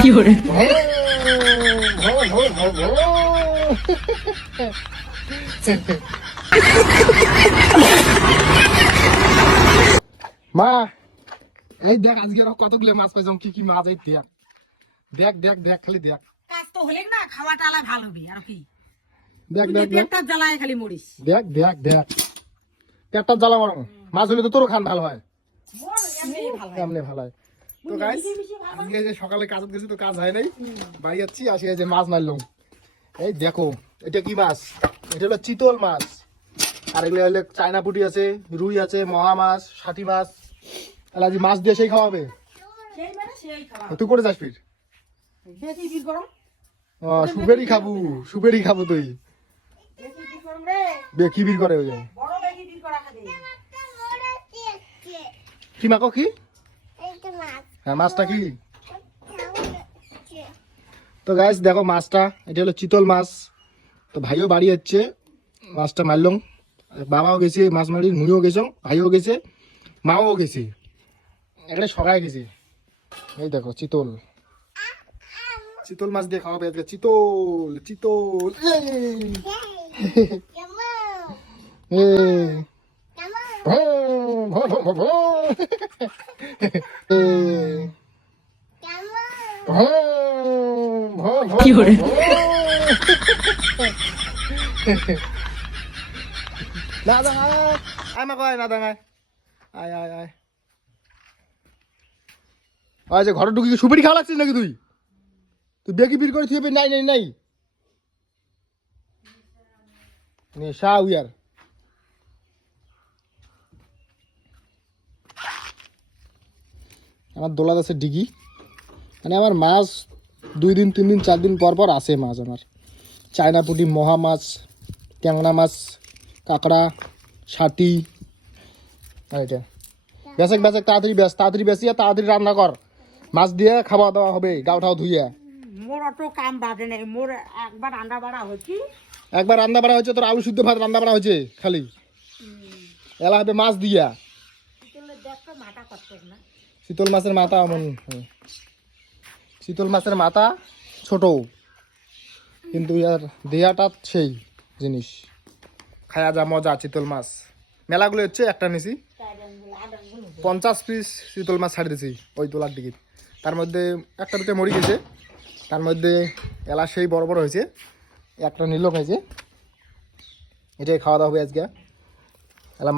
কি করে মা এই দেখ আজকে কতগুলো মাছ পাইছাম, কি কি মাছ এই দেখ দেখ দেখ দেখ খালি দেখ কাজ তো হলে না খাওয়াটা আলা ভালো হবে আর কি। দেখ দেখ দেখ পেটটা জ্বালায় খালি মরিস। দেখ দেখ দেখ পেটটা জ্বালা মারো, মাছ হলে তো তোরও খান ভালো হয়, মোর এমনি ভালো হয়। এমনি ভালো হয়। তো গাইস আজকে যে সকালে কাজ গেছি তো কাজ হয় নাই, বাড়ি যাচ্ছি, আসি এই যে মাছ মারলাম। এই দেখো এটা কি মাছ, এটা হলো চিতল মাছ, আর এগুলো হলে চায়না পুঁটি আছে, রুই আছে, মহা মাছ, ষাটি মাছ। তাহলে আজ মাছ দিয়ে সেই খাওয়াবে। সেই মানে সেই খাওয়া। তুই করে যাস ফির? বেশি বিল গরম। সুপেরি খাবো, সুপেরি খাবো তুই। বেশি বিল গরম রে। কি বীর করে ওই বড় বেশি বিল করা খাবে। কি মাকো কি? হ্যাঁ মাছটা কি? তো গাইস দেখো মাছটা, এটা হলো চিতল মাছ। তো ভাইও বাড়ি যাচ্ছে, মাছটা মারলাম, বাবাও গেছে মাছ মারি, মুইও গেছ, ভাইও গেছে, মাও গেছে, একটা সবাই গেছে। এই দেখো চিতল, চিতল মাছ দিয়ে খাওয়াবে আজকে, চিতল চিতল। কি করে না দাঁড়ায় আয় মা কয় না দাঁড়ায় আয় আয় আয় আয় যে ঘরে ঢুকি সুপারি খাওয়া লাগছিস নাকি তুই? তুই বেকি বির করে থুয়ে নাই নাই নাই নেশা উইয়ার। আমার দোলাদ আছে ডিগি, মানে আমার মাছ 2 দিন 3 দিন 4 দিন পর পর আসে মাছ আমার। চায়না পুঁটি, মহা মাছ, ট্যাংরা মাছ, কাঁকড়া, ছাটি। এটা বেসেক বেসেক তাড়াতাড়ি তাড়াতাড়ি বেশি আর তাড়াতাড়ি রান্না কর, মাছ দিয়ে খাওয়া দাওয়া হবে, গাউঠাও ধুইয়া। মোর অত কাম বাদে নাই, মোর একবার আন্ডা বাড়া হয়েছি। একবার রান্না বাড়া হয়েছে তোর, আলু সিদ্ধ ভাত রান্না বাড়া হয়েছে খালি, এলা হবে মাছ দিয়া। দেখো মাথা কষ্ট না। শীতল মাছের মাথা এমন, শীতল মাছের মাথা ছোট কিন্তু ইয়ার দেহাটা সেই জিনিস, খায়া যা মজা। চিতল মাছ মেলাগুলো হচ্ছে, একটা নিছি 50 পিস চিতল মাছ ছাড়ি দিছি ওই তোলার দিকে, তার মধ্যে একটা দুটো মরি গেছে, তার মধ্যে এলা সেই বড় বড় হয়েছে, একটা নীলক হয়েছে। এটাই খাওয়া দাওয়া হবে আজকে।